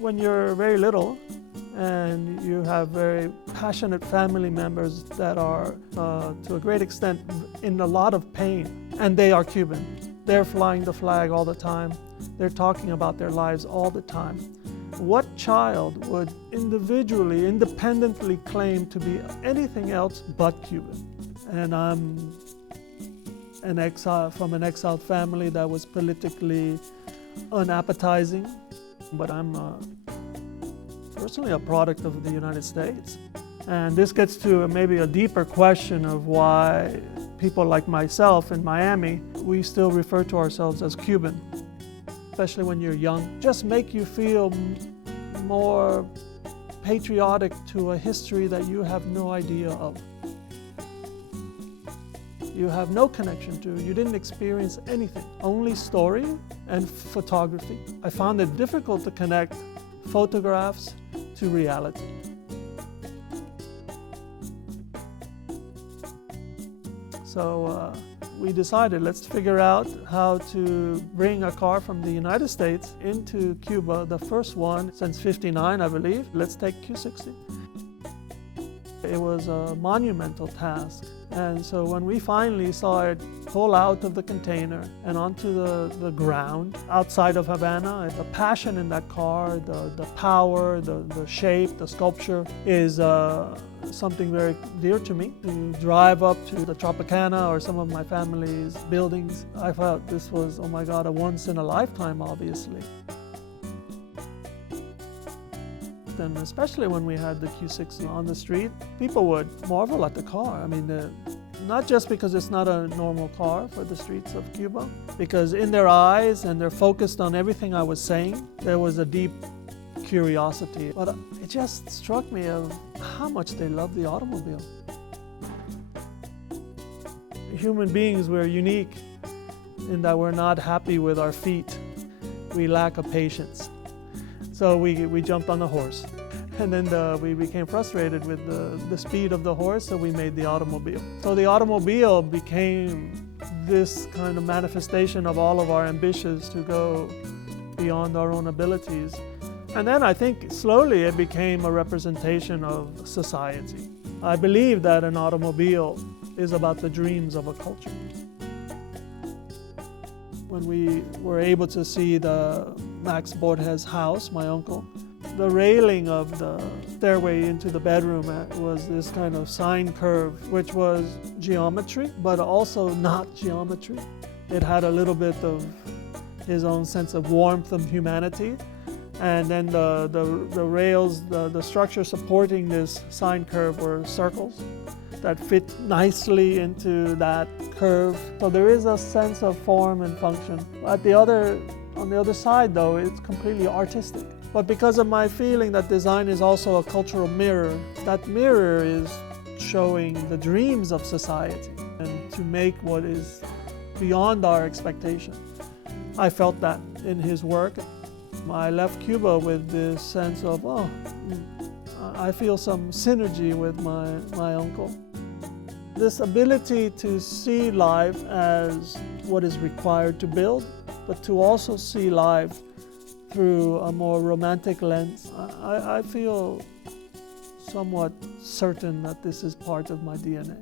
When you're very little and you have very passionate family members that are, to a great extent, in a lot of pain, and they are Cuban. They're flying the flag all the time. They're talking about their lives all the time. What child would individually, independently claim to be anything else but Cuban? And I'm from an exiled family that was politically unappetizing, but I'm personally a product of the United States. And this gets to maybe a deeper question of why people like myself in Miami, we still refer to ourselves as Cuban, especially when you're young. Just make you feel more patriotic to a history that you have no idea of. You have no connection to, you didn't experience anything, only story and photography. I found it difficult to connect photographs to reality. So we decided, let's figure out how to bring a car from the United States into Cuba, the first one since '59, I believe. Let's take Q60. It was a monumental task. And so when we finally saw it pull out of the container and onto the ground outside of Havana, the passion in that car, the power, the shape, the sculpture is something very dear to me. To drive up to the Tropicana or some of my family's buildings, I felt this was, oh my God, a once in a lifetime, obviously. And especially when we had the Q60 on the street, people would marvel at the car. I mean, not just because it's not a normal car for the streets of Cuba, because in their eyes and they're focused on everything I was saying, there was a deep curiosity. But it just struck me of how much they love the automobile. Human beings, we're unique in that we're not happy with our feet. We lack a patience. So we jumped on the horse, and then we became frustrated with the speed of the horse, so we made the automobile. So the automobile became this kind of manifestation of all of our ambitions to go beyond our own abilities. And then I think slowly it became a representation of society. I believe that an automobile is about the dreams of a culture. When we were able to see the Max Borges' house, my uncle, the railing of the stairway into the bedroom was this kind of sine curve, which was geometry, but also not geometry. It had a little bit of his own sense of warmth of humanity. And then the rails, the structure supporting this sine curve were circles that fit nicely into that curve. So there is a sense of form and function. On the other side though, it's completely artistic. But because of my feeling that design is also a cultural mirror, that mirror is showing the dreams of society and to make what is beyond our expectation. I felt that in his work. I left Cuba with this sense of, I feel some synergy with my uncle. This ability to see life as what is required to build, but to also see life through a more romantic lens. I feel somewhat certain that this is part of my DNA.